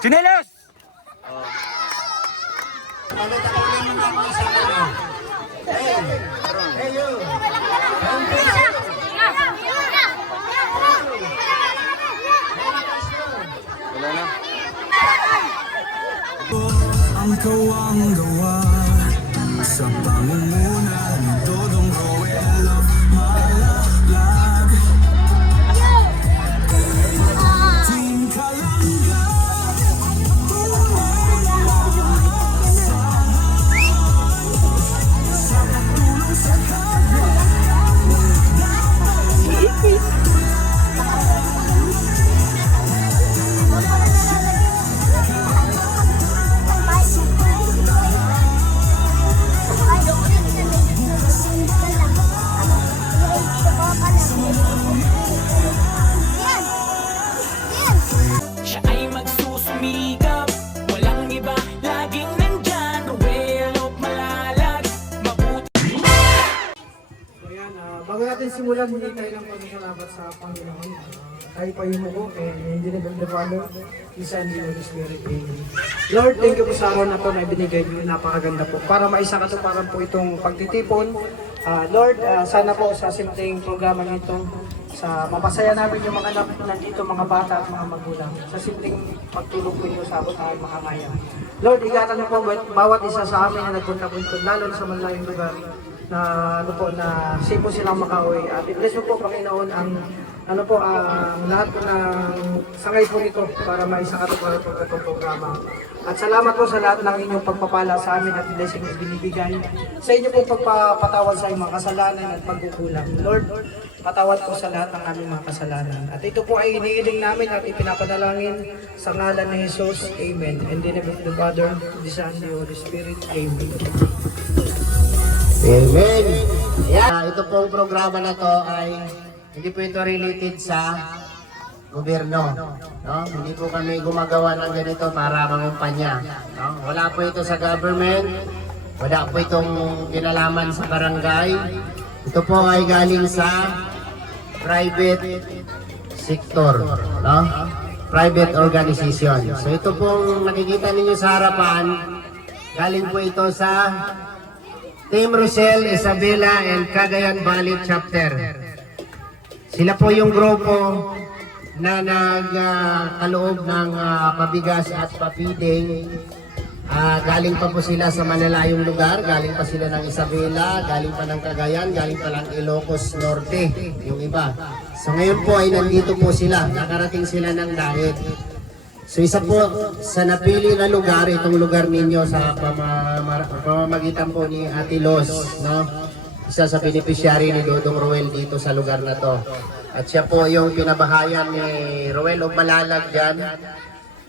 Chinelas! Wala na. Ang kawang-gawa sa pangunguna ni Dodong Roel of Malaklag. Team Kalangga, sa tulong sa kapwa. Siya ay magsusumikap, walang iba, laging nandyan. Roel of Malalag, mabuti. Ayan, bago natin simulan, hindi tayo ng pagkakalabat sa Panginoon. Tayo pa yung muko, hindi na the Father, the Son, the Holy Spirit. Amen. Lord, thank you po sa araw na ito na ibinigay niyo, napakaganda po. Para maisakatuparan po itong pagtitipon. Lord, sana po sa simpleng programa nito, sa mapasaya namin yung mga anak nandito, mga bata at mga magulang. Sa simpleng pagtulong po niyo sa abot ng mga kaya. Lord, ingatan niyo po bawat isa sa amin na nagpunta po ito, lalo sa malayong lugar na ano po na safe po silang makauwi. At i-bless mo po Panginoon ang ano po lahat po ng sangay po nito para maisakatuparan po itong programa. At salamat po sa lahat ng inyong pagpapala sa amin at blessing na binibigay. Sa inyo po pagpapatawad sa inyong mga kasalanan at pagkukulang. Lord, patawad po sa lahat ng aming mga kasalanan. At ito po ay iniiling namin at ipinapanalangin sa ngalan ni Jesus. Amen. And in the name of the Father, the Son, the Holy Spirit. Amen. Amen. Yeah, ito pong programa na to ay hindi po ito related sa gobyerno. No? Hindi po kami gumagawa ng ganito para mangumpanya. No? Wala po ito sa government. Wala po itong kinalaman sa barangay. Ito po ay galing sa private sector. No? Private organization. So ito pong nakikita ninyo sa harapan, galing po ito sa Team Rosel, Isabela, and Cagayan Valley Chapter. Sila po yung grupo na nagkaloob ng pabigas at papiding. Galing pa po sila sa malalayong lugar, galing pa sila ng Isabela, galing pa ng Cagayan, galing pa ng Ilocos Norte, yung iba. So ngayon po ay nandito po sila, nakarating sila ng dahit. So isa po sa napili na lugar, itong lugar ninyo sa pamamagitan po ni Ate Los, no? Isa sa beneficiary ni Dodong Roel dito sa lugar na to. At siya po yung pinabahayan ni Roel of Malalag dyan.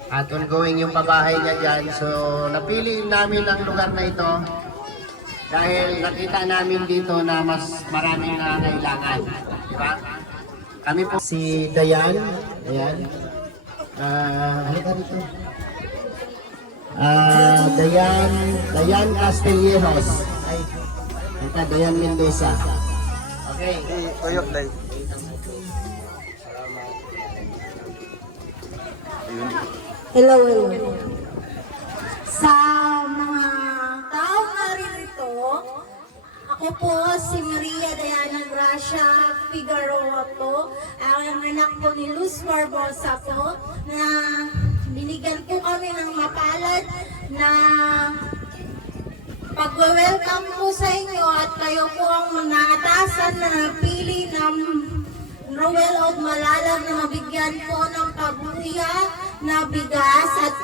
At ongoing yung pabahay niya dyan. So napili namin ang lugar na ito dahil nakita namin dito na mas maraming nangangailangan. Diba? Kami po si Dayan. Ayan. Halika dito. Dayan Castelleros. Ay, halika, Dayan Mendoza. Okay. Koyok day. Hello. Sa mga tao narito, ako po si Maria Diana Gracia Figueroa po, ang anak po ni Luz Barbosa po, na binigyan po kami ng mapalad na pag-welcome po sa inyo at kayo po ang naatasan na napili ng Roel of Malalag na mabigyan po ng pabuya na bigas at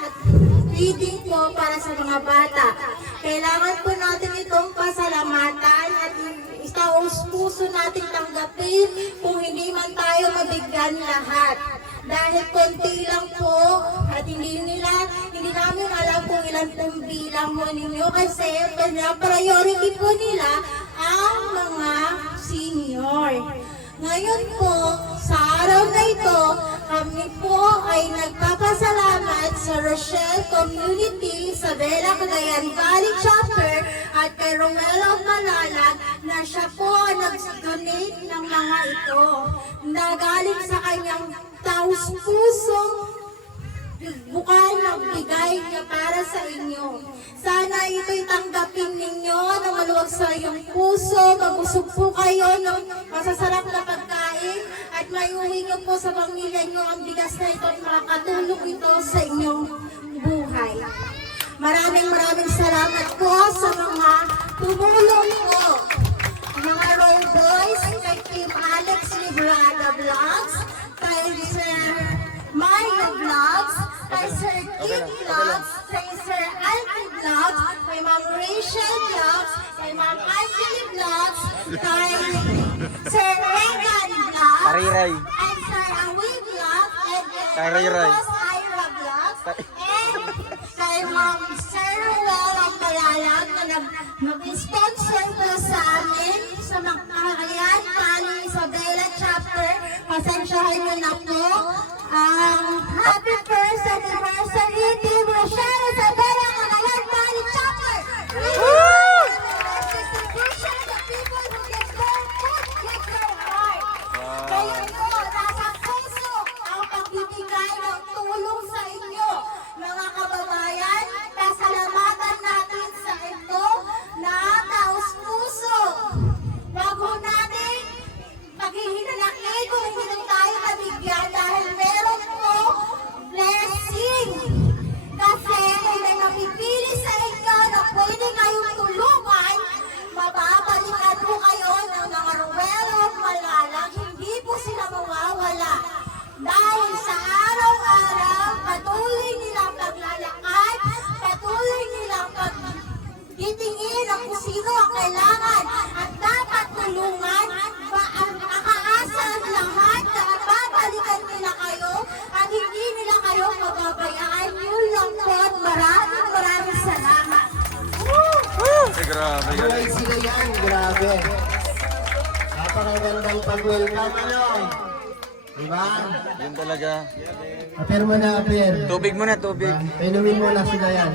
feeding po para sa mga bata. Kailangan po natin itong pasalamatan at puso natin tanggapin kung hindi man tayo mabigyan lahat. Dahil konti lang po at hindi namin alam kung ilan pong bilang mo ninyo kasi priority po nila ang mga senior. Ngayon po, sa araw na ito, kami po ay nagpapasalamat sa Rochelle Community sa Isabela, Cagayan Valley Chapter at kay Roel of Malalag na siya po nag-donate ng mga ito na galing sa kanyang taus-pusong bukal ng bigay niya para sa inyo. Sana ito'y tanggapin ninyo na maluwag sa iyong puso, mabusog po kayo ng masasarap na pagkain at maiuwi niyo po sa pamilya niyo ang bigas na ito at makakatulong ito sa inyong buhay. Maraming salamat po sa mga tumulong po. Mga Roy Boys, kay Team Alex Librada Vlogs, kay Sir Mario Vlogs, kay Sir Kim Vlogs, kay Sir Alfie Vlogs, kay Ma'am Rachel Vlogs, kay Ma'am Ashley Vlogs, kay Sir Regan Vlogs, Tariray. and Sir Awi Vlogs, and Tariray. Boss Ira Vlogs, and kay Ma'am Sir Ruel ang Malalag na nag-sponsor po sa amin sa Makakayan, Pali, Isabela Chapter. Pasensyahan nyo na po. Happy first anniversary, Team Rochelle, Isabela, Makakayan, Pali Chapter! Distribution, the people who get their food, get their heart. Kaya po, nasa puso ang pagbibigay ng tulong sa inyo. Mga kababayan, pasalamatan natin sa ito na taos puso. Wag ho natin paghihinanakit kung hindi tayo nabigyan dahil meron po blessing. Kasi kung may napipili sa inyo na pwede kayong tulungan, mababalikan po kayo ng mga Ruelo at Malalag, hindi po sila mawawala. Dahil sa araw-araw, patuloy nilang paglalakad, patuloy nilang pagtitingin ang kung sino ang kailangan at dapat tulungan, akaasa ang lahat na babalikan nila kayo at hindi nila kayo mababayaan. Yun lang po at maraming salamat. Ay, grabe. Alright, sila yan. Grabe. Napakagandang pag-welcome, ano? Diba? Yun talaga. Aper mo na, aper. Tubig muna, tubig. Painumin mo na sila yan.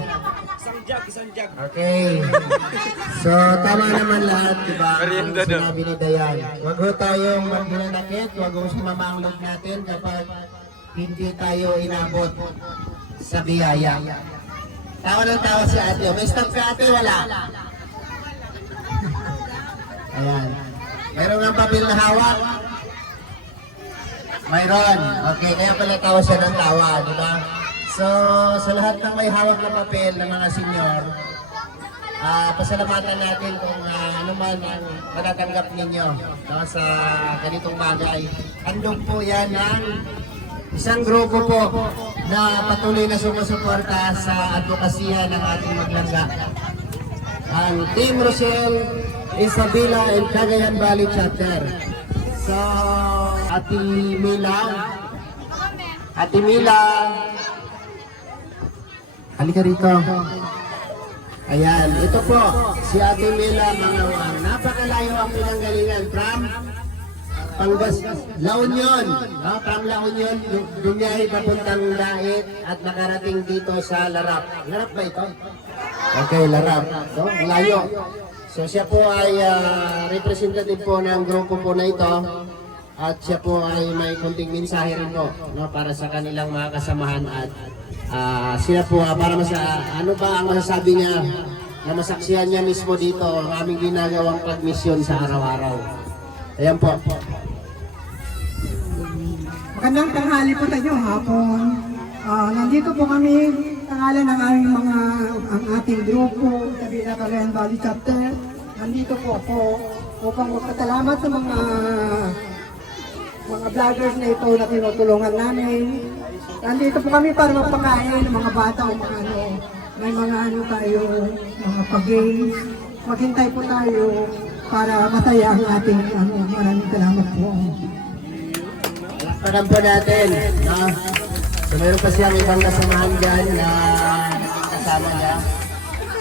Okay. So, tama naman lahat, diba? Ang Merienda daw. sinabi ni Dayan. Huwag ho tayong maghinanakit, huwag ho sumamanglog natin kapag hindi tayo inabot sa biyaya. Tawa ng tawa si ate. May stop ka ate, wala. Ayan. Meron nga papel na hawak. Mayroon. Okay, kaya pala tawa siya ng tawa, di ba? So, sa lahat ng may hawak na papel ng mga senyor, pasalamatan natin kung ano man ang matatanggap ninyo, no, sa ganitong bagay. Andong po yan ng isang grupo po na patuloy na sumusuporta sa advokasya ng ating maglangga. Ang Team Rochelle, Isabela and Cagayan Valley Chapter. So, Ate Mila, halika rito. Ayan, ito po, si Ate Mila Mangawang. Napakalayo ang pinanggalingan from La Union. No? From La Union, dumiyahe papuntang Dait at nakarating dito sa Larap. Larap ba ito? Okay, Larap. No? Layo. So siya po ay representative po ng grupo po na ito. At siya po ay may kunting mensahe rin po, no, para sa kanilang mga kasamahan at sila po para ano ba ang masasabi niya na masaksihan niya mismo dito ang aming ginagawang pagmisyon sa araw-araw. Ayan po. Magandang tanghali po tayo hapon. Nandito po kami tangalan ng aming ang ating grupo, Isabela Cagayan Valley Chapter. Nandito po ako upang magpasalamat sa mga vloggers na ito na tinutulungan namin. Nandito po kami para magpakain ng mga bata o mga may mga tayo, mga pag-games. Maghintay po tayo para masaya ang ating maraming salamat po. Palakpakan po natin. No? So meron pa siyang ibang kasamahan dyan na kasama niya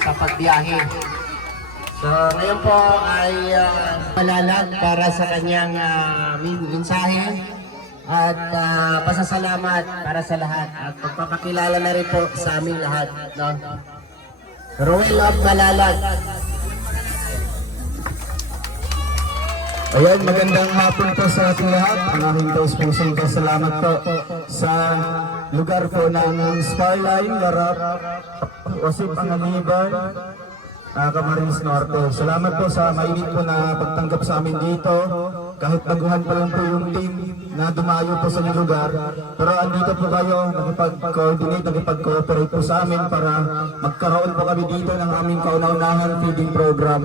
sa pagbiyahe. So ngayon po ay malalag para sa kanyang mensahe at pasasalamat para sa lahat at pagpapakilala na rin po sa aming lahat. No? Ruel of Malalag. Ayan, magandang hapon po sa ating lahat. Ang aming taus-pusong pasalamat po sa lugar po ng Skyline, Garap, Osip Panganiban, Camarines Norte. Salamat po sa mainit po na pagtanggap sa amin dito. Kahit baguhan pa lang po yung team na dumayo po sa inyong lugar. Pero andito po kayo, nakipag-coordinate, nakipag-cooperate po sa amin para magkaroon po kami dito ng aming kauna-unahang feeding program.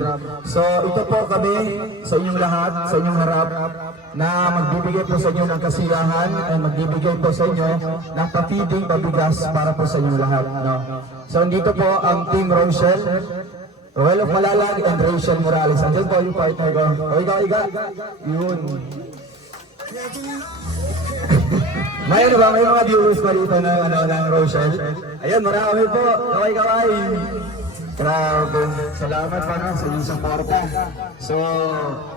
So ito po kami sa inyong lahat, sa inyong harap, na magbibigay po sa inyo ng kasiyahan at magbibigay po sa inyo ng pa-feeding, pabigas para po sa inyong lahat. No? So andito po ang Team Rochelle, Roel of Malalag and Rachel Morales. Andyan po yung partner ko. O iga. Yun. May ano ba? May mga viewers pa dito ng Rochelle. Ayun, marami po. Kaway. Grabe. Salamat pa na sa inyong suporta. So,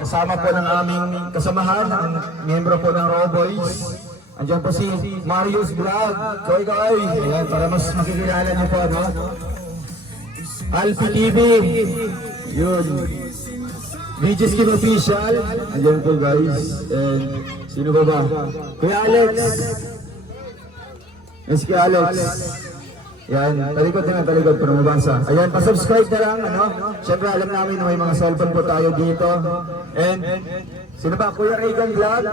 kasama po ng aming kasamahan, ang miyembro po ng Raw Boys. Andyan po si Marius Vlog. Kaway. Ayan, para mas makikilala niyo po, no? Alfie TV. Yun. VJ Skin Official. Andyan po guys. And sino ba? Kuya Alex. Yes, Kuya Alex. Yan, talikod na para mabasa. Ayan, pa-subscribe na lang, ano? Siyempre alam namin na may mga cellphone po tayo dito. And sino ba? Kuya Reagan Vlog.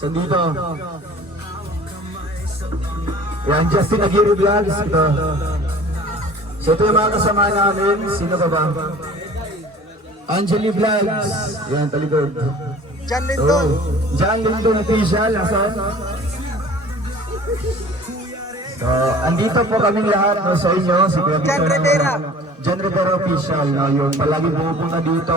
So dito. Yan, Justin Aguirre Vlogs. Ito. So ito yung mga kasama namin. Sino ba? Angeli Vlogs. Yan, talikod. John Linton. John Linton Official. Asan? So, andito po kaming lahat no, sa inyo. Si Kuya John Rivera. John Rivera Official. No, yung palagi pumupunta dito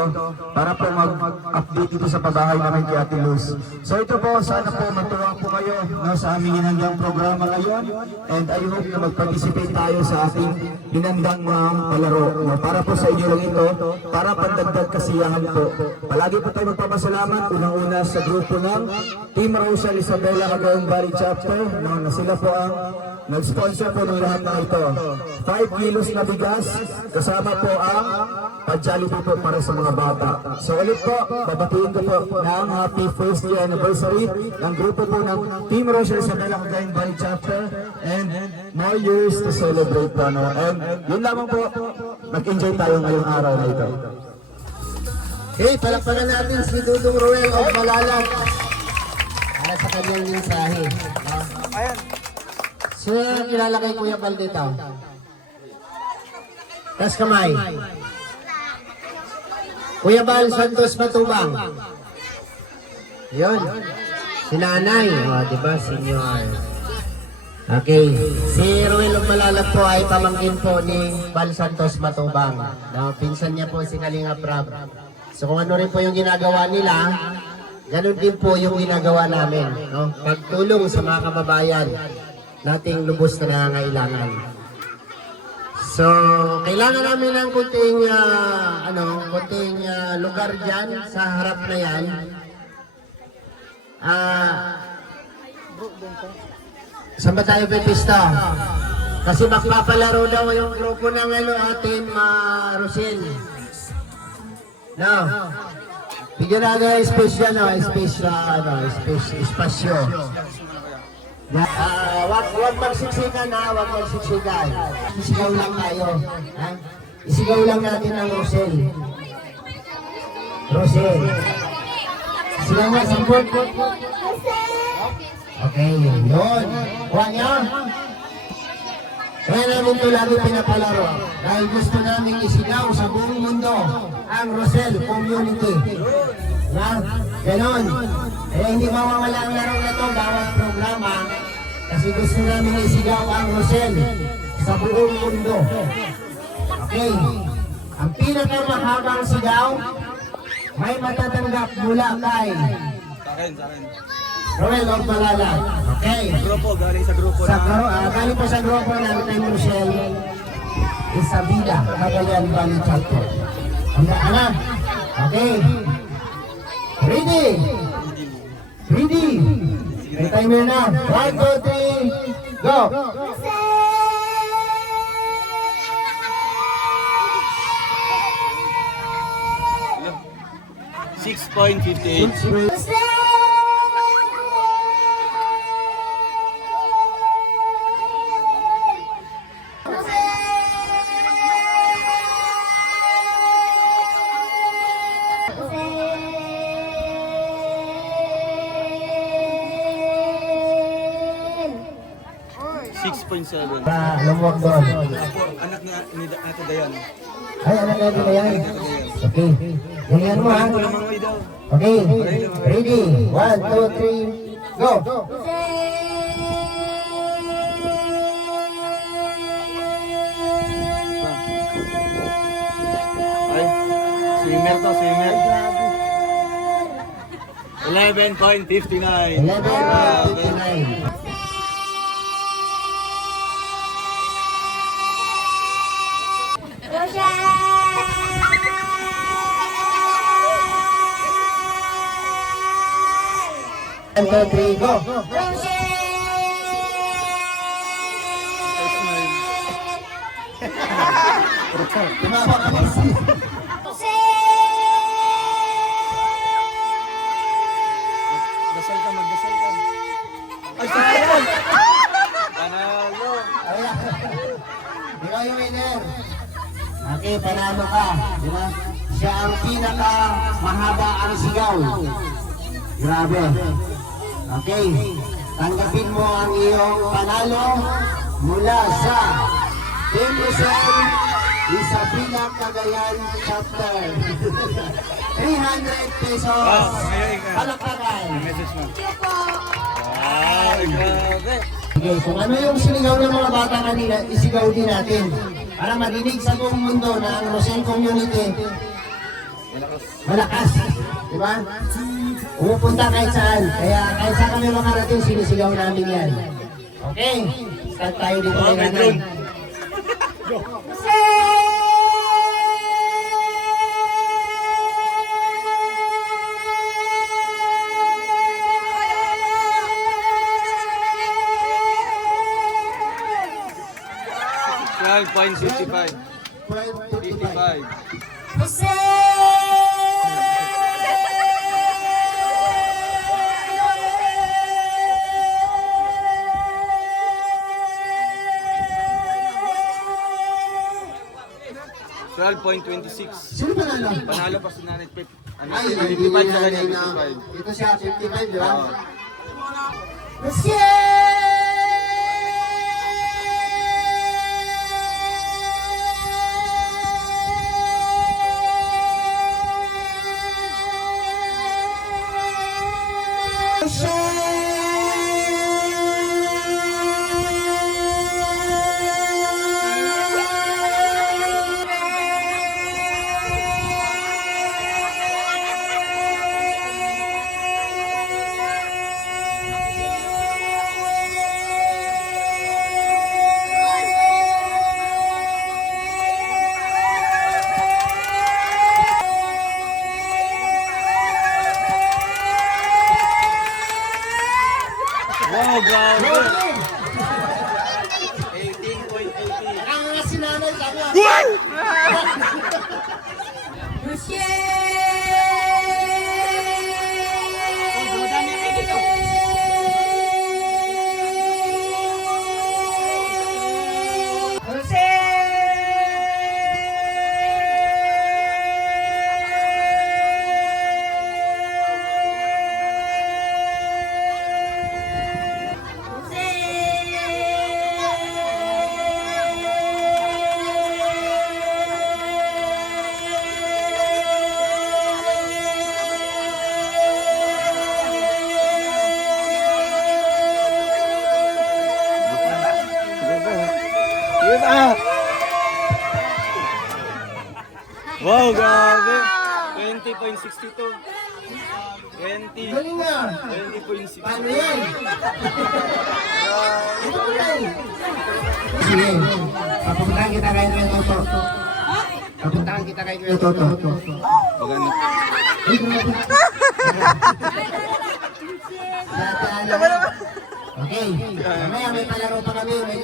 para po mag-update dito sa pabahay namin kay Ate Luz. So ito po, sana po matuwa po kayo no, sa aming hinandang programa ngayon. And I hope na mag-participate tayo sa ating hinandang mga palaro. No, para po sa inyo lang ito, para pandagdag kasiyahan po. Palagi po tayo magpapasalamat. Unang-una sa grupo ng Team Rochelle Isabela Cagayan Valley Chapter. No, na sila po ang nag-sponsor po ng lahat ng ito. 5 kilos na bigas, kasama po ang pag-Jollibee po para sa mga bata. So ulit po, babatiin ko po ng happy first year anniversary ng grupo po ng Team Rochelle Isabela Cagayan Valley Chapter and more years to celebrate po. No? And yun lamang po, mag-enjoy tayo ngayong araw na ito. Hey, palakpakan natin si Dudong Roel of Malalag para sa kanyang mensahe. Ayan. Sino kilala kay Kuya Bal dito? Tas kamay. Kuya Bal Santos Matubang. Yun. Si Nanay. O, diba? Senior. Okay. Si Ruel of Malalag po ay pamangkin po ni Bal Santos Matubang. No, pinsan niya po si Kalinga Prab. So kung ano rin po yung ginagawa nila, ganun din po yung ginagawa namin. No? Pagtulong sa mga kababayan nating lubos na nangangailangan. So, kailangan namin ng kunting lugar dyan sa harap na yan. Saan ba tayo pipista? Kasi magpapalaro daw yung grupo ng Team Rochelle. No. Bigyan natin espasyo, espasyo. Huwag magsiksikan ha, huwag magsiksikan. Isigaw lang tayo. Ha? Isigaw lang natin ang Rochelle. Rochelle. Isigaw nga, sampot. Okay, yun. Huwag niya. Kaya namin ito lagi pinapalaro. Dahil gusto namin isigaw sa buong mundo ang Rochelle community. Na, ganon. Eh, hindi mawawala ang laro na ito bawat programa kasi gusto namin isigaw ang Rochelle sa buong mundo. Okay. Ang pinakamahabang sigaw may matatanggap mula kay Roel of Malalag. Okay. Grupo, galing sa grupo Galing po sa grupo ng Team Rochelle Isabela Cagayan Valley Chapter. Anak. Okay. Ready? May timer na. 1, 2, 3, go! 6.58. 6.7. Lumuwag doon. Anak ni Ate Dayan. Ay, anak natin na yan. Okay. Ganyan mo ha. Mga daw. Okay. Ready? 1, 2, 3, go! Ay, swimmer to, swimmer. 11.59. 11:59. One, two, three, go! Tumawa ka ba? Dasal ka, magdasal ka. Ay, sayang! Panalo! Ayan. Ikaw yung winner. Okay, panalo ka. Di ba? Siya ang pinaka mahaba ang sigaw. Grabe. Okay. Tanggapin mo ang iyong panalo mula sa Team Luzon, Isabela Cagayan Chapter. 300 pesos. ngayon ka. Palakpakan. Message mo. Thank you po. Ay, grabe. Okay, kung ano yung sinigaw ng mga bata kanina, isigaw din natin. Para marinig sa buong mundo na ang Rosel Community malakas. Diba? Pumupunta kahit saan. Kaya kahit saan kami makarating, sinisigaw namin yan. Okay? Start tayo dito kay nanay. $12.55. 55. $12.26. Sino panalo? Panalo pa si Nanay Pip. Ano, Ay, 55 sa kanya, na. 55. Ito siya, 55, di ba? Oo. Wow, grabe. 18.80. Ang nga si nanay, sabi ako. Wow, grabe. 20.62. 20. Galing nga. 20.62. Paano yan? Ito ko yan. Sige. Papuntahan kita kay Kuya Toto. Papuntahan kita kay Kuya Toto. Maganda. Ay, grabe. Okay. Mamaya may palaro pa kami. May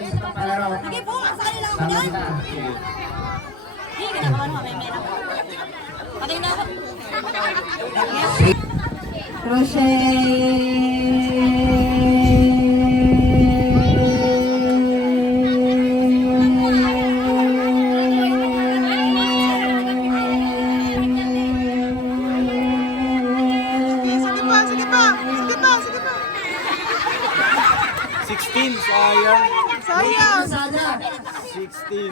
isa pang palaro. Sige po, masali lang ako Sama dyan. kita. Hindi, kinakabahan mo, may meron. Patay na ako. 16, sayang. Sayang! Sana. 16.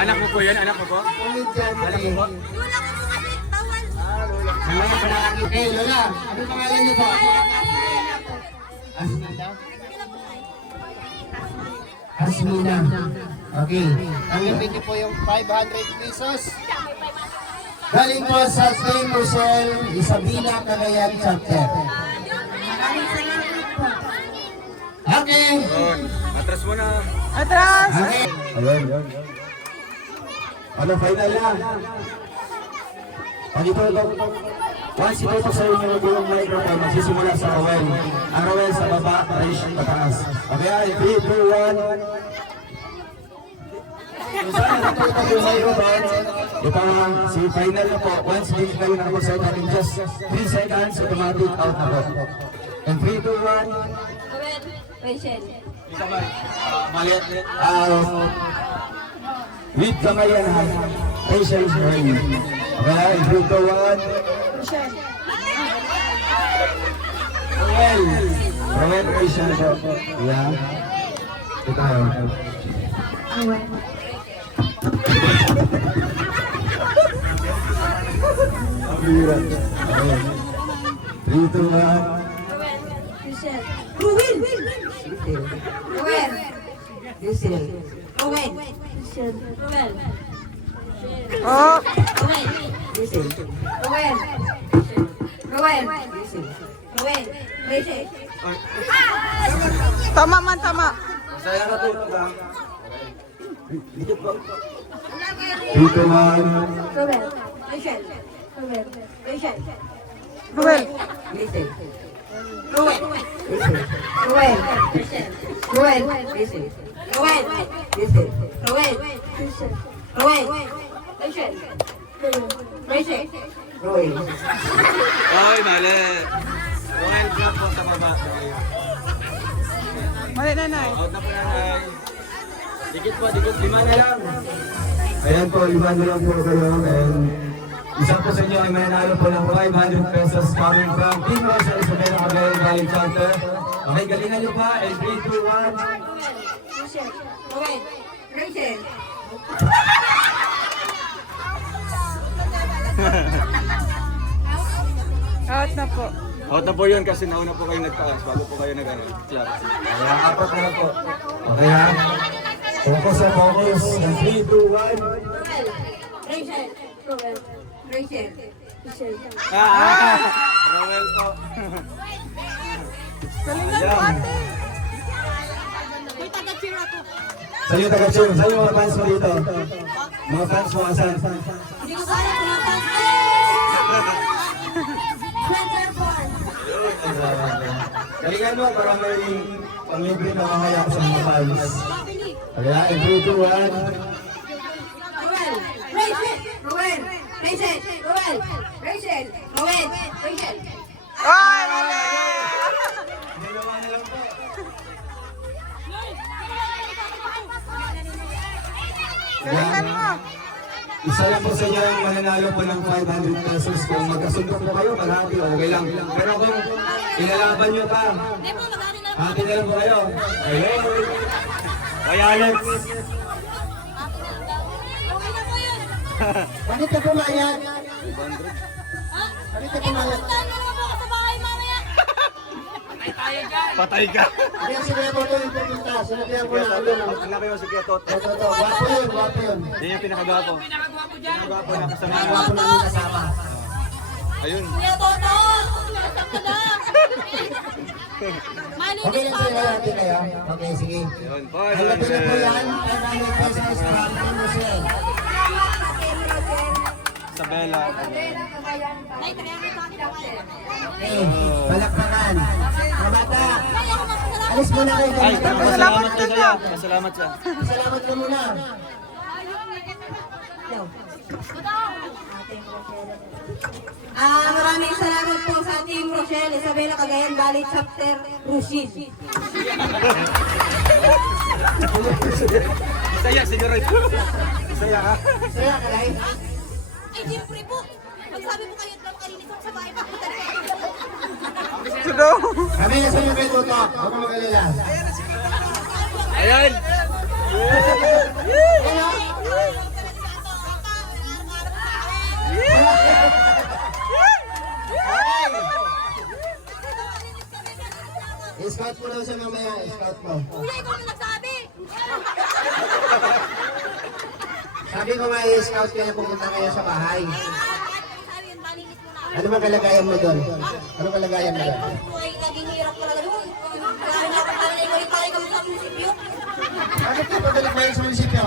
Anak mo po yan? Anak mo po? Comedian. Anak mo po? Lola, ano pangalan niyo po? Asmina? Asmina. Okay. Tanggapin niyo po yung 500 pesos. Galing po sa Team Rochelle, Isabela, Cagayan Chapter. Okay. Yun. Atras mo na. Atras! Okay. Ayun. Ano, final na. Pag ito, once ito sa inyo yung microphone, magsisimula sa Rowel. Ang Rowel sa baba, Rish pataas. Okay, ay, 3, 2, 1. Kung saan natutunan yung microphone, ito si final na po. Once din kayo na-consult natin, just 3 seconds, automatic out na po. And 3, 2, 1. Rachel. Maliit. With kamay yan ha. Rachel is ready. Okay, 3, 2, 1. Rowel. Rowel, Rachel po. Yeah. Ito. Abiran. Okay. 3, 2, 1. Rachel. Ruel. Ruel. Diesel. Ruel. Rachel. Ruel. Oh! Ruel. Diesel. Ruel. Ruel. Ruel. Rachel. Tama man, tama. Masaya na po. Dikit po. 3, 2, 1. Ruel. Rachel. Ruel. Rachel. Ruel. Rachel. Ruel. Ruel. Rachel. Ruel. Rachel. Ruel. Rachel. Ruel. Rachel. Ruel. Rachel. Rachel. Roy. Ay, mali. Roel, drop po sa baba. Mali, nanay. Out na po nanay. Dikit po, dikit. 5 na lang. Ayan po, 5 na lang po kayo. And isa po sa inyo ay mananalo po ng 500 pesos coming from Team Rochelle Isabela Cagayan Valley Chapter. Okay, galingan nyo pa. And 3, 2, 1. Rachel. Ruel. Rachel. Out na po. Out na po yun kasi nauna po kayo nagtaas bago po kayo nag-clap. Kaya apat na lang po. Okay ha? Focus sa focus. And 3, 2, 1. Rachel. Ruel. Rachel. Rachel. Roel po. Galingan mo, Ayan. ate. Sa inyo taga-tune. Sa inyo mga fans mo dito. Mga fans mo asan? Hindi ko kaya pinapasok. Spencer Ford. Galingan mo para may pang-libre na mamaya sa mga fans. Kaya, and 3, 2, 1. Ruel. Rachel. Ruel. Rachel. Ruel. Rachel. Ruel. Rachel. Ay, mali! Dalawa na lang po. Galingan mo. Isa lang po sa inyo ang mananalo po ng 500 pesos. Kung magkasundo po kayo, maghati, okay lang. Pero kung ilalaban nyo pa, hati na lang po kayo. Hello! Kaya Alex. Bakit ka pumayag? Bakit ka pumayag? Patay ka. Hindi ang sige po ito yung pupunta. Sinabihan ko na ano. Anak kayo si Kuya Toto. Toto, wapo yun, wapo yun. Yan yung pinakagwapo. Pinakagwapo na kasama. Wapo na yung kasama. Ayun. Kuya Toto! Nasaan ka na? Okay lang sila natin kayo. Okay, sige. Ayun. Hanapin na po yan. 500 pesos from Team Rochelle. Isabela. Ay, kaya may sakit ako. Okay, palakpakan. Mga bata, alis muna kayo. Ay, Pasalamat kayo ka sa'yo. na. Pasalamat siya. Salamat ka muna. Maraming salamat po sa Team Rochelle, Isabela Cagayan Valley Chapter, Rushid. Saya, siguro. Saya ka. Saya ka, Lai. Ay, siyempre po. Magsabi mo kayo daw kalinis ako sa bahay papunta na. Kami na sa inyo may tutok. Huwag mo mag-alala. Ayan! I-scout mo daw siya mamaya. I-scout mo. Kuya, ikaw na nagsabi. Sabi ko nga i-scout kayo pupunta kayo sa bahay. Sabi yun, malinis mo na. Ano ba kalagayan mo doon? Ano kalagayan mo doon? Buhay, naging hirap talaga doon. Kaya nga ako parang naibalik-balik kami sa munisipyo. Bakit ka pabalik mo sa munisipyo?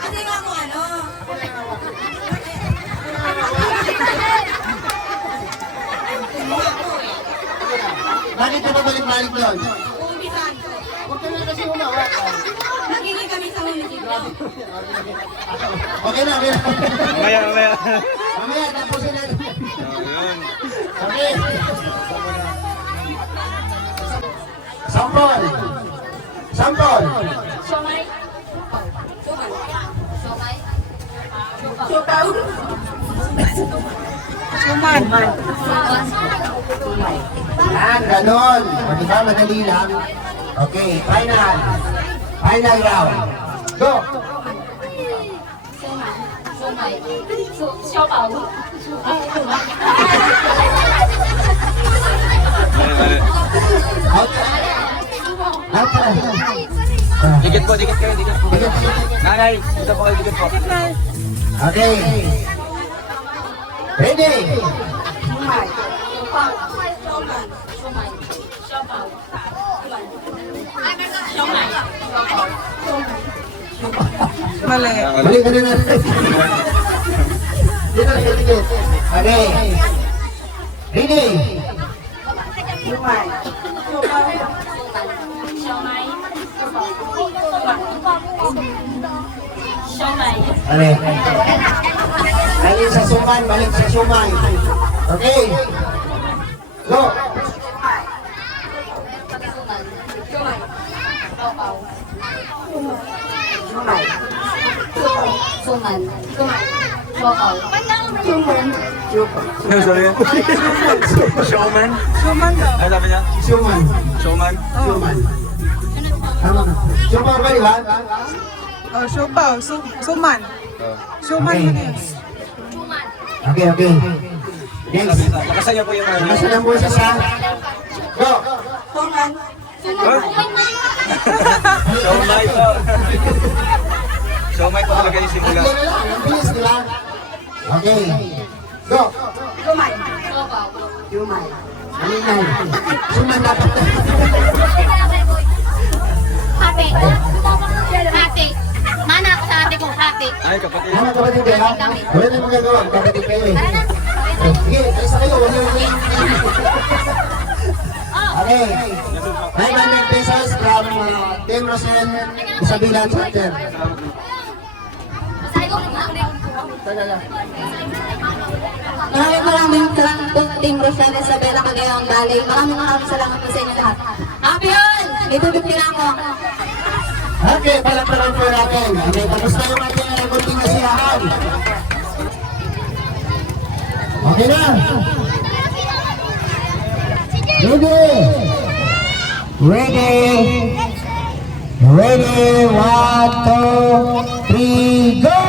Kasi nga mo ano. Bakit ka pabalik-balik doon? Umpisan. Huwag ka na kasi umawa. Nagiging kami sa munisipyo. Okay na, okay na. Mamaya, mamaya. Mamaya, tapusin natin. Ayan. Okay. Sampol. Sampol. Somay. Sopaw. Yan, ganon. O, diba, madali lang. Okay, final. Final round. Go. Ayan. Out. Out. Dikit po, dikit kayo, dikit po. Nanay, dito po kayo, dikit po. Okay. Ready? Mali. Balik ka na natin. Dito, dito. Okay. Ready? Balik. Balik sa suman, balik sa suman. Okay. Go. Suman. Sopaw. Ano sabi niya? Showman? Suman daw. Ano sabi niya? Suman. Showman? Suman. Tama ka. Suman ba, di ba? Oh, siopaw. Suman. Suman Okay. mo na yun. Okay, okay. Next. Lakasan niyo po yung ano. Nasa ng boses ha? Go. Suman. Showmay po. Showmay po talaga yung simula. Tatlo na lang. Ang bilis, di ba? Okay. Go. Suman. Suman. Alingay. Suman dapat. Ate. Ate. Mana ako sa ate ko, ate. Ay, kapatid. Ano kapatid kayo? Wala na magagawa. Kapatid kayo eh. Sige, isa kayo. Wala na. Okay. 500 pesos from Team Rosel, Isabela Chapter. Maraming salamat po, Team Rochelle Isabela Cagayan Valley. Maraming salamat po sa inyo lahat. Happy yun! May bibigyan na ako. Okay, palagparan po natin. Okay, tapos na yung ating kunting nasiyahan. Okay na. Ready? Ready? Ready? 1, 2, 3, go!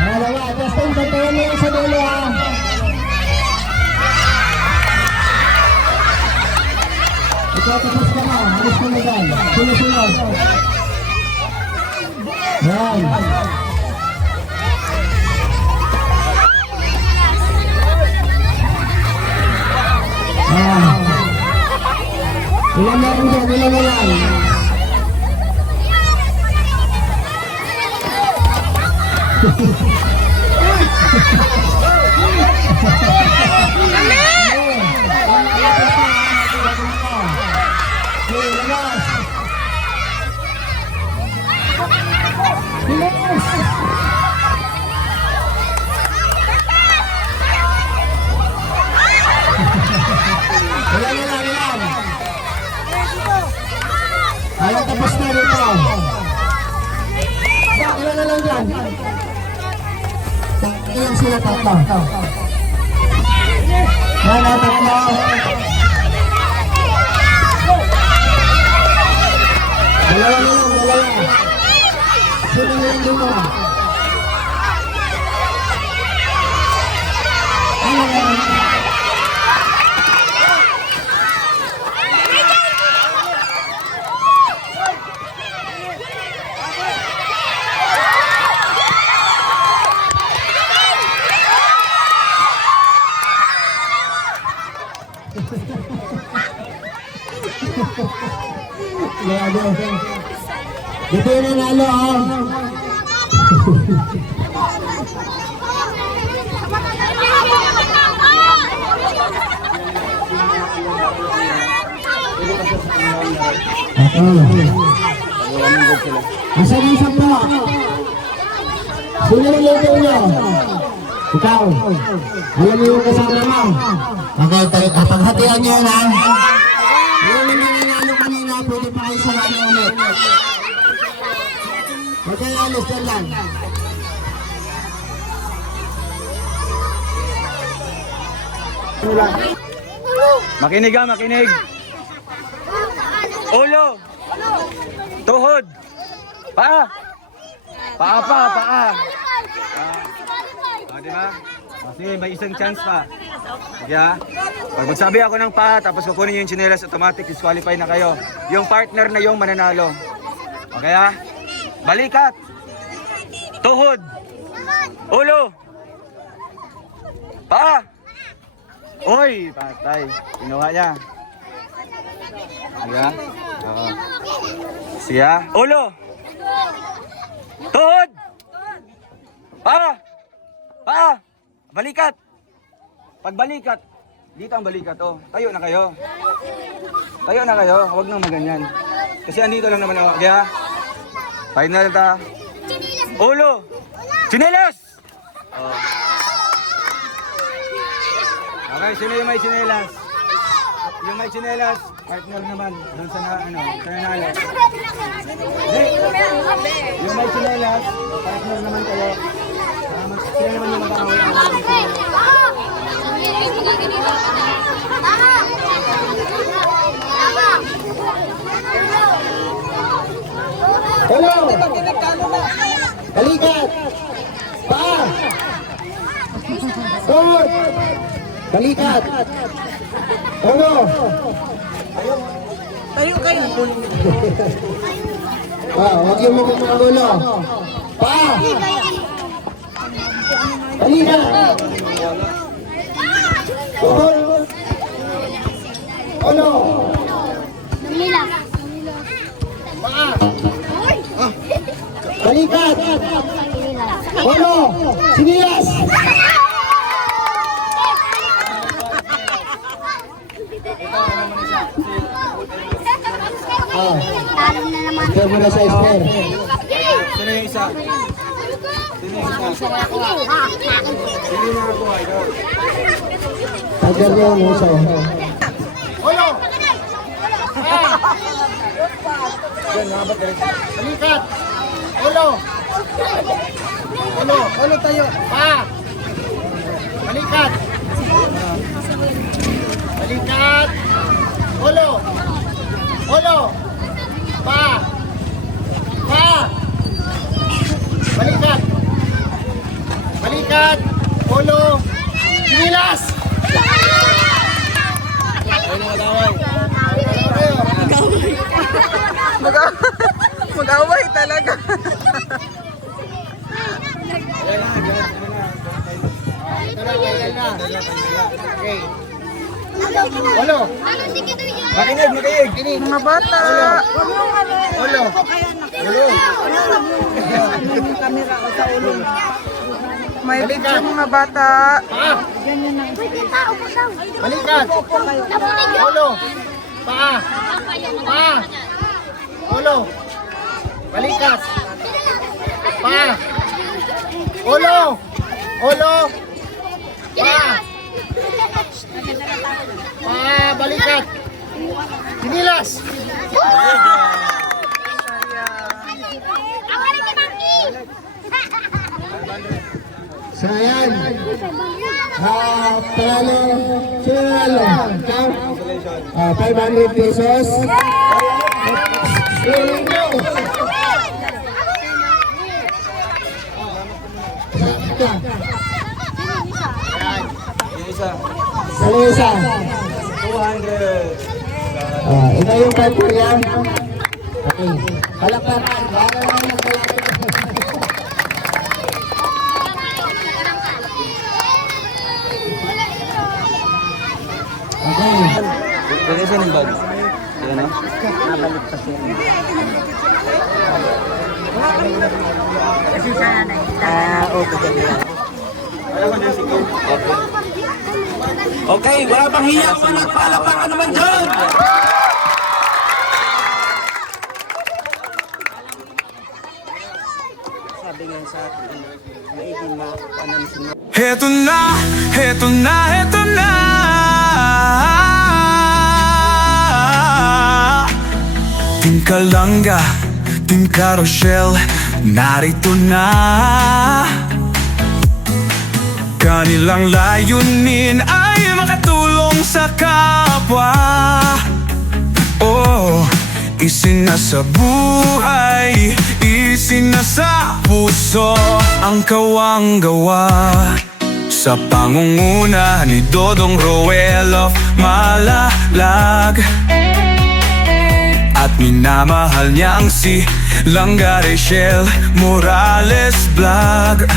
Dalawa, testing, tantayan mo yung sa dulo ha. Ikaw, tapos ka na. Alis ka na dyan. Sunod-sunod. Yan. Ilan na rin dyan, ilan na lang. tatlo. Yan, tatlo. Dalawa na lang, dalawa. Sino na lang dito? Dito yung nanalo, Asan yung isa po? Sino yung luto nyo? Ikaw. Alam mo yung kasama mo? Okay, paghatian nyo na. Yung nanalo kanina, pwede pa kayo sa ano ulit. Okay, alis dyan lang. Makinig ha, makinig. Ulo. Tuhod. Paa. Paa. Di ba? Kasi may isang chance pa. Sige ha. Pag magsabi ako ng paa, tapos kukunin nyo yung tsinelas, automatic disqualify na kayo. Yung partner na yung mananalo. Okay ha? Balikat. Tuhod. Ulo. Paa. Oy, patay. Kinuha niya. Sige ha? Oo. Sige ha? Ulo. Tuhod. Paa. Paa. Balikat. Pagbalikat. Dito ang balikat. Oh. Tayo na kayo. Tayo na kayo. Huwag nang maganyan. Kasi andito lang naman ako. Kaya. Final ta. Ulo. Tsinelas. Oh. Okay, sino yung may tsinelas? Yung may tsinelas, partner naman. Doon sa sa nanalo. Hindi. Yung may tsinelas, partner naman kayo. Sila naman yung mag-aaway. Hello! Balikat! Paa! Tuhod! Balikat! Ulo! Tayo kayo. Huwag yung mga ulo. Paa! Balikat! Tuhod! Ulo! Paa! Balikat! Ulo! Sinilas! Ito mo na sa Esther. Sino yung isa? Sino yung isa? Sino yung nakakuha? Ikaw? Tagal niyo mo sa Ulo! Yan, nakabot ka rin. Balikat! Ulo! Ulo tayo! Balikat! Balikat! Ulo! Balikat! Balikat! Ulo! Sinilas! Mag-away talaga. Okay. Ulo! Makinig. Mga bata. Ulo! May picture mga bata. Balikat! Ulo! Paa! Ulo! Balikat! Paa! Ulo! Paa! Balikat! Sinilas! So ayan. Panalo, sinalo. Ikaw? 500 pesos. Yung isa. Salisa. 200. Ito yung 5 ko yan. Okay. Palakpakan. Baka naman yung Okay. Bigay siya ng bag. Ayan o. Nabalik pa siya. Okay din yan. Okay, wala pang hiya mga nagpalapakan naman dyan! Sabi nga sa atin, may hindi makapanan sinunod. Heto na, heto na, heto na. Team Kalanga, Team Carousel, narito na. Kanilang layunin ay makatulong sa kapwa. Oh, isinasa buhay, isinasa puso ang kawang gawa. Sa pangunguna ni Dodong Roel of Malalag, at minamahal niyang si Langga Rachel Morales Vlog.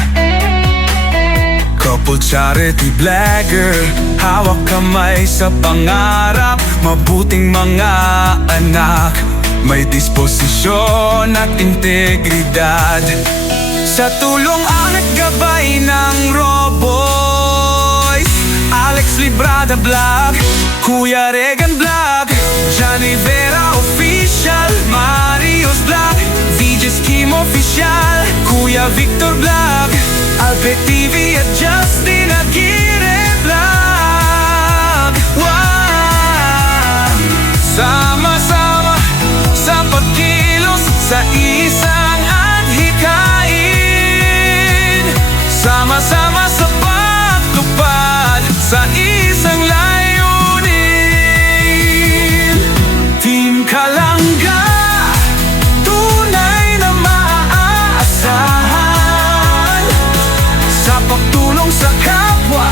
Couple charity vlogger, hawak kamay sa pangarap, mabuting mga anak, may disposisyon at integridad. Sa tulong ang naggabay ng Roboys, Alex Librada Vlog, Kuya Regan Vlog, Johnny Vera Official, Marius Vlog, VJ's Kim Official, Kuya Victor Vlog, Albert TV at Justin Aguirre Vlog. Wow! Sama-sama sa pagkilos sa isang adhikain, sama-sama sa pagtupad sa isang layunin. Team Kalanga, tunay na maaasahan sa pagtulong sa kapwa.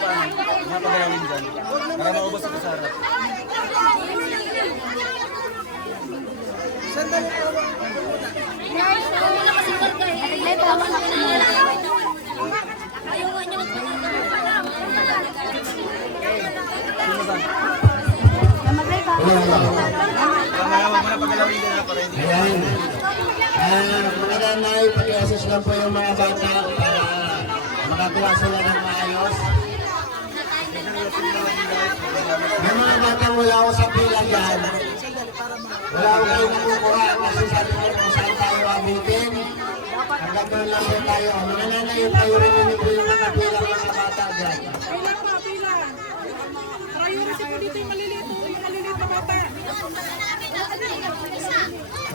paano? Napagalawin dyan. Para maubos ito sa harap. Mamaya mo na pagalawin dyan para hindi. Ayan. Mga nanay, pag-assist lang po yung mga bata para makakuha sila ng maayos. Yung mga bata wala ko sa pila dyan, wala ko kayo nakukuha kasi sabi ko kung saan tayo abutin. Hanggang doon lang po tayo. Mga nanay, yung priority niyo po yung nakapila mga bata dyan.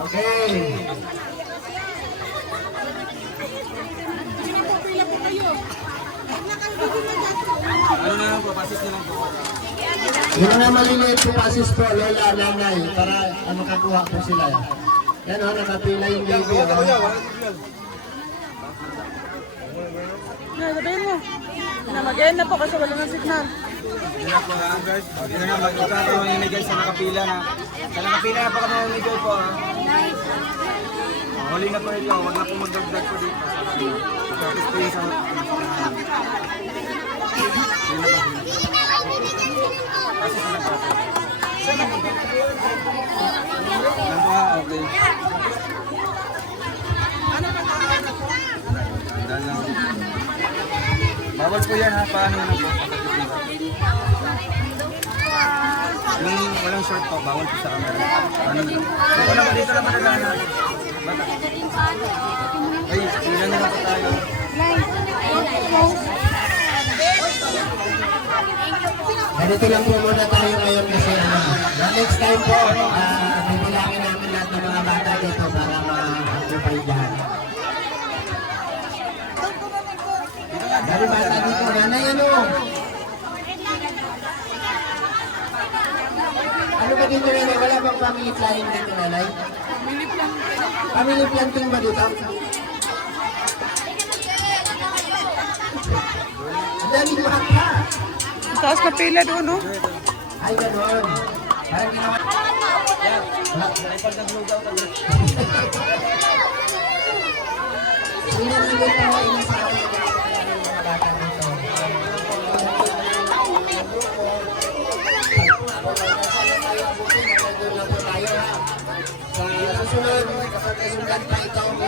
Okay. Ano na lang po, pasis na lang po. Yung mga maliliit po pasis po, lola, nanay, para makakuha po sila. Yan o, nakapila yung baby. Sabihin mo. Mag-end na po kasi wala ng signal. Hindi na po ha, guys. Hindi na magkakaroon yung mamimigay sa nakapila na. Sa nakapila na po kami mamimigay po ha. Huli na po ito, huwag na po magdagdag po dito. Tapos po yung sa... Ano po ha, okay. Bawal po yan ha, paano na po? Yung walang short po, bawal po sa camera. Ano na? Ito naman dito naman nagana. Bata. Ay, ilan na lang po tayo. Ganito lang po muna tayo ngayon kasi next time po, bibilangin namin lahat ng mga bata dito para ma-occupy lahat. Dari bata dito, nanay ano? Ano ba dito nanay? Wala bang family planning dito nanay? Family planting ba dito? Ang dami bata. Taas na pila doon, no? Ay, gano'n. Parang ginawa. Sino nang dito ako inasawa yung mga bata dito? Sa susunod, kapag kasundan pa itong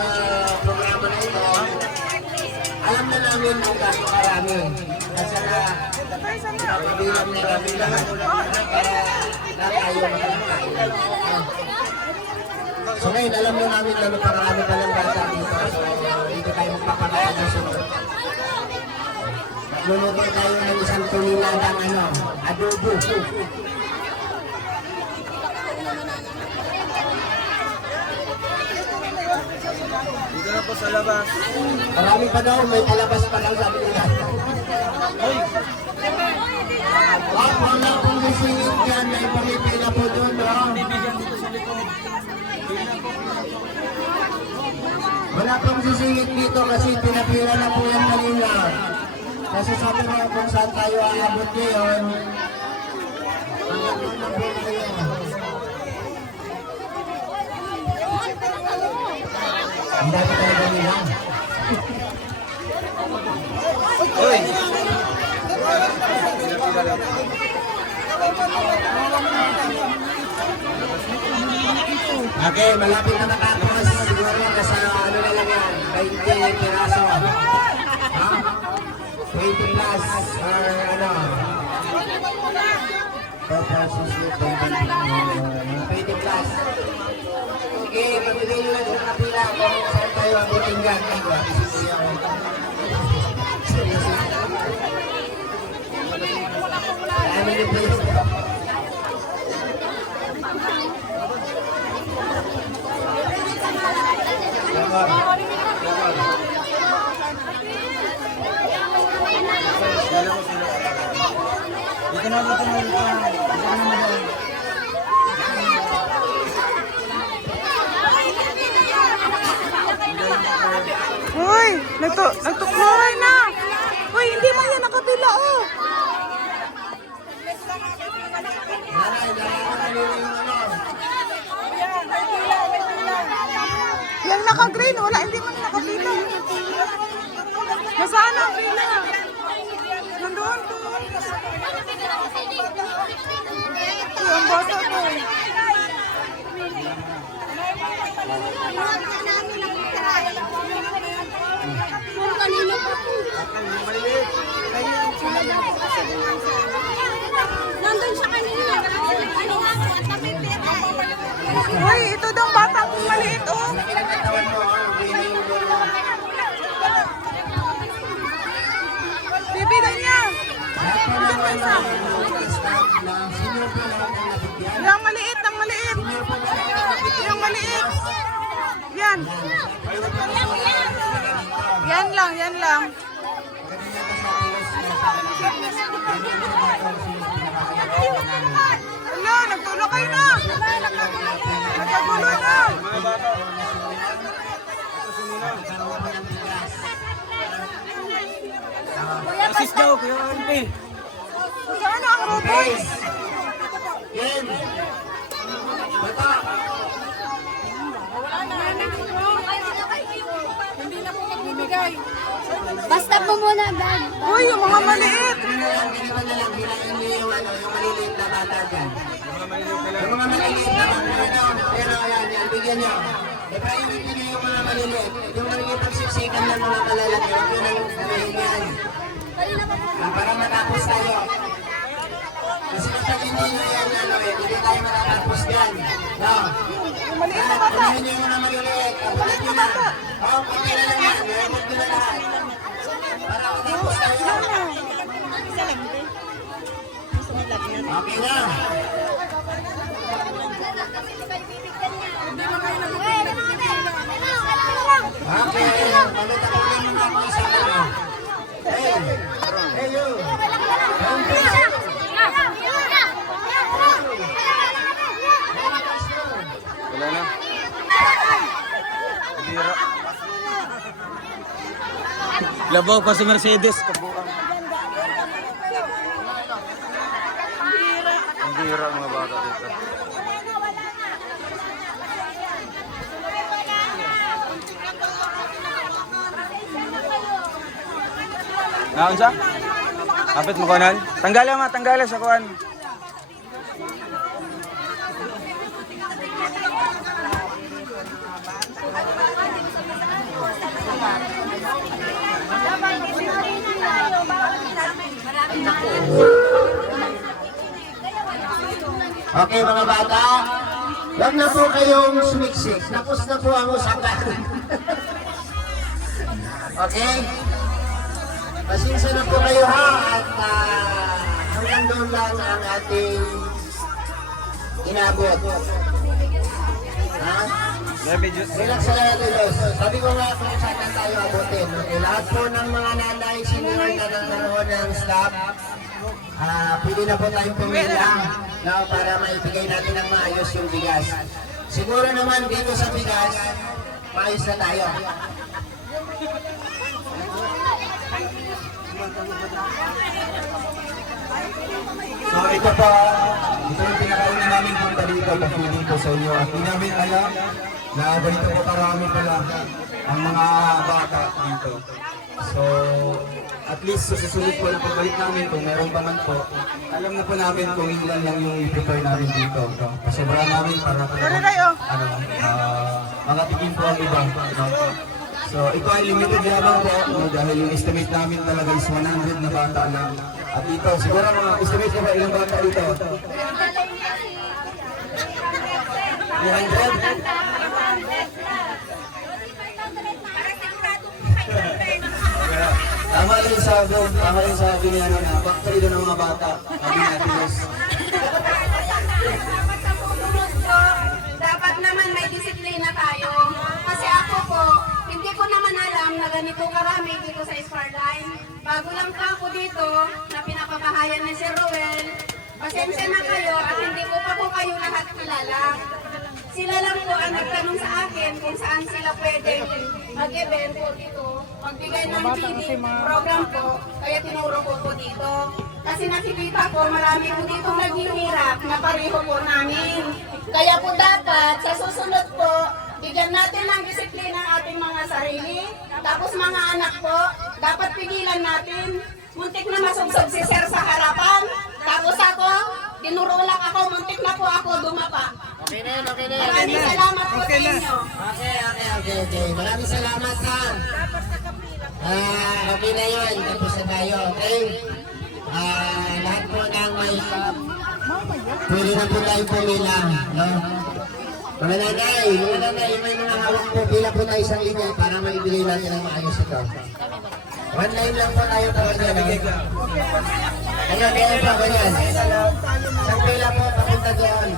programa na ito, alam na namin kung gaano karami. Kasi na, bilang na namin lahat para na tayo makalakain. So ngayon, alam na namin kung karami pa ng bata dito. So, dito tayo magpapakain ng sunod. Magluluto tayo ng isang tulinadang adobo. Dito na po sa labas. Marami pa daw, may palabas pa daw sabi nila. Wala pong isingit dyan, may pamipila po doon, no? Wala pong sisingit dito kasi pinapila na po yan kanina. Kasi sabi ko kung saan tayo aabot ngayon, hanggang doon na po tayo. Ang dami talaga nila. Uy! Okay, malapit na matapos. Siguro nasa ano na lang yan, 20 piraso. Ha? 20 plus or ano? 20 plus. Sige, pagpili lang sa kapila kung saan tayo abutin dyan. Family please. Dito na, dito na, dito na. Dito na madal. Uy, nagtukloy na. Uy, hindi man yan nakapila, oh. naka-green, wala, hindi man nakapila. Nasaan ang pila? Nandoon po. Yung bata ko. Nandun siya kanina. Uy, ito daw batang maliit, oh. Bibigay niya. Ito pa isa. Yung maliit, ang maliit. Yung maliit. Yan. Yan lang, yan lang. Wala, nagtulog kayo na. Nagkagulo na. Assist daw, Kuya Ante. Saan ang robot? Hindi na po magbibigay. Basta po muna, bag. Uy, yung mga maliit. Yung maliliit na bata dyan. Yung mga maliliit na bata, pero yan, bigyan nyo. I-priority nyo yung mga maliliit. Yung maliliit ang siksikan ng mga kalalaki, huwag nyo nang sabihin yan. Para matapos tayo. Kasi kapag hindi nyo yan, hindi tayo matatapos yan. No? Yung maliit na bata. Kunin nyo yung mga maliliit. Palit nyo na. Pati na lang yan. Nalipot nyo na lahat. Para matapos tayo. Okay na. Okay. Palit ako lang ng ako isa ko. Hey. Hey you. Wala na. Bira. Labaw pa si Mercedes. Kabuang. Ang bira mga bata dito. Naon siya? Kapit mo kunan? Tanggalan ma, tanggalan sa kuan. Okay mga bata, huwag na po kayong sumiksik. Tapos na po ang usapan. Okay? Pasensya na po kayo ha at hanggang doon lang ang ating inabot. Ha? Relax sa lahat ulos. Sabi ko nga kung saan na tayo abutin. Okay, lahat po ng mga nanay, senior na nagkaroon ng staff, pwede na po tayong pumila para maibigay natin ng maayos yung bigas. Siguro naman dito sa bigas, maayos na tayo. So ito pa, ito yung pinakauna namin punta dito, papiling ko sa inyo. At hindi namin alam na ganito po karami pala ang mga bata dito. So, at least sa susunod po na pagbalik namin, kung meron pa man po, alam na po namin kung ilan lang yung i-prepare namin dito. Pasobra namin para makatikim po ang iba. So, ito ay limited lamang po dahil yung estimate namin talaga is 100 na bata lang. At dito, siguro mga estimate ko ba ilang bata dito? 300? Tama yung sabi niya na factory doon ng mga bata. Kami natin yes. Dapat naman may disiplina tayo. Kasi ako po, hindi ko naman alam na ganito karami dito sa Sparline. Bago lang pa ako dito, na pinapabahayan ni Sir Roel. Pasensya na kayo at hindi ko pa po kayo lahat kilala. Sila lang po ang nagtanong sa akin kung saan sila pwede mag-event po dito. Magbigay ng feeding program po, kaya tinuro ko po dito. Kasi nakikita ko marami po dito naghihirap na pareho po namin. Kaya po dapat sa susunod po, bigyan natin ng disiplina ang ating mga sarili. Tapos mga anak po, dapat pigilan natin. Muntik na masugsog si Sir sa harapan. Tapos ako, dinurulak ako, muntik na po ako dumapa. Okay na yun, okay na yun. Maraming salamat po sa inyo. Okay. Maraming salamat ha. Okay na yun. Tapos na tayo, okay? Lahat po ng may pwede na po tayo pumila, no? Mga nanay, may mga hawak po, pila po tayo isang linya para maibigay natin ang maayos ito. One line lang po tayo po dyan, no? Ganyan po, ganyan. Isang pila po, papunta doon.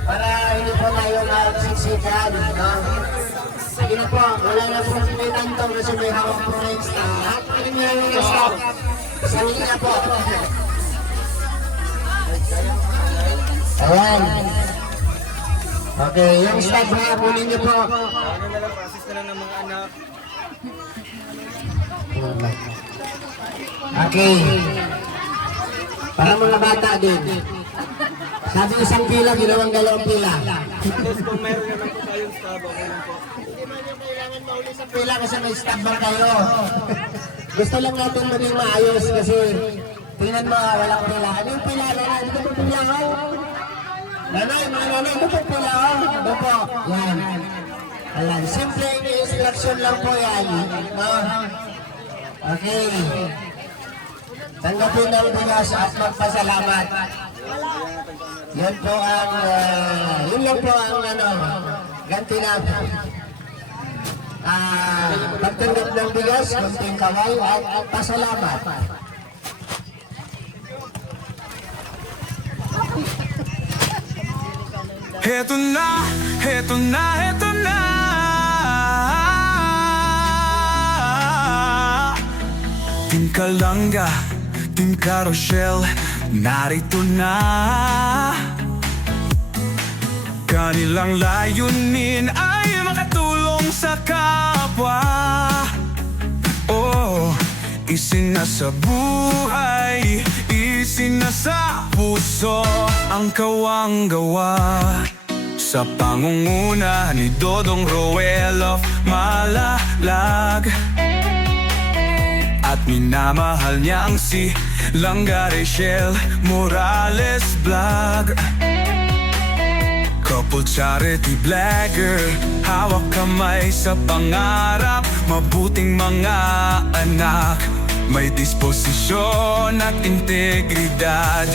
Para hindi po tayo magsiksikan, no? Sige na po, wala na po may tantong kasi may hawak po na yung staff. Lahat po rin yung staff. Isang linya po. Ayan. Okay, yung staff ha, kunin niyo po. Ano na lang, process na lang ng mga anak. Okay. Para mga bata din. Sabi isang pila, ginawang dalawang pila. Tapos kung meron naman po tayong staff, okay lang po. Hindi man yung kailangan mauli sa pila kasi may staff ba kayo. Gusto lang natin maging maayos kasi tingnan mo, walang pila. Ano yung pila? Ano po pila? Nanay, mga nanay, ano po pila? Ano po? Yan. Ayan, simple instruction lang po yan. Okay. Tanggapin ng bigas at magpasalamat. Yan po ang, yun lang po ang ganti na pagtanggap ng bigas, kunting kaway at pasalamat. Heto na, heto na, heto na. Team Kalanga, Team Carousel, narito na. Kanilang layunin ay makatulong sa kapwa. Oh, isinasa buhay, isinasa puso ang kawang gawa. Sa pangunguna ni Dodong Roel of Malalag, at minamahal niya ang si Langga Rachel Morales Vlog. Couple charity vlogger, hawak kamay sa pangarap, mabuting mga anak, may disposisyon at integridad.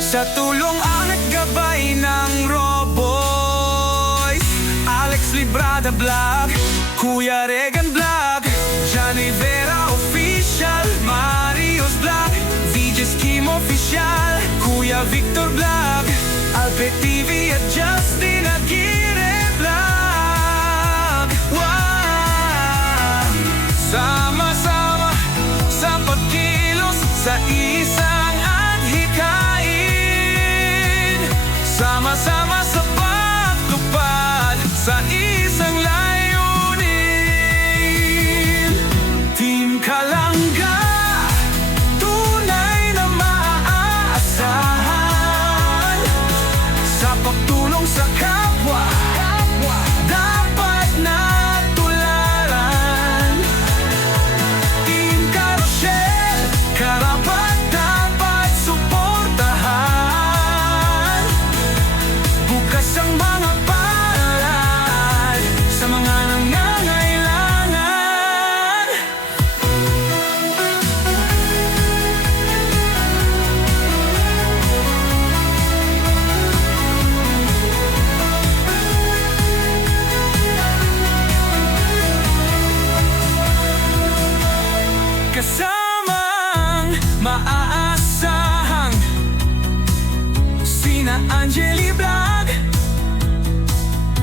Sa tulong at gabay ng Roboys, Alex Librada Vlog, Kuya Regan Vlog, Johnny Vera Official, Marius Vlog, VJ's Kim Official, Kuya Victor Vlog, Alpe TV at Justin Aguirre Vlog. Wow! Sama-sama sa pagkilos sa isang adhikain, sama-sama sa pagtupad sa isang layunin. Team Kalanga, tunay na maaasahan sa pagtulong sa kapwa, dapat na tularan. Team Carousel, karapat dapat suportahan. Bukas ang mga palad sa mga nangangailangan. Kasamang maaasahang sina Angeli Vlog,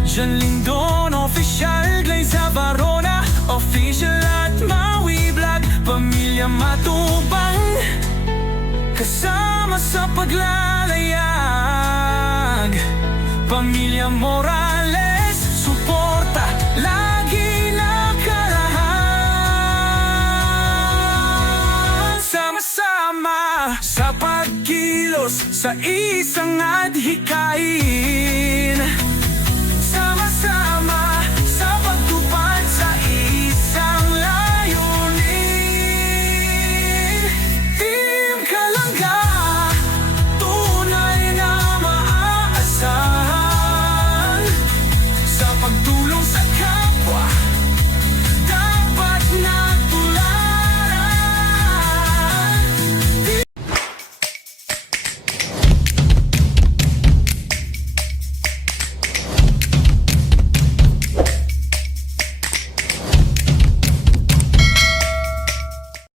Jan Lindon Official, Glaze Varona Official at Maui Vlog, Pamilya Matubang, kasama sa paglalayag. Pamilya Morales, suporta lagi nakarahan. Sama-sama sa pagkilos sa isang adhikain,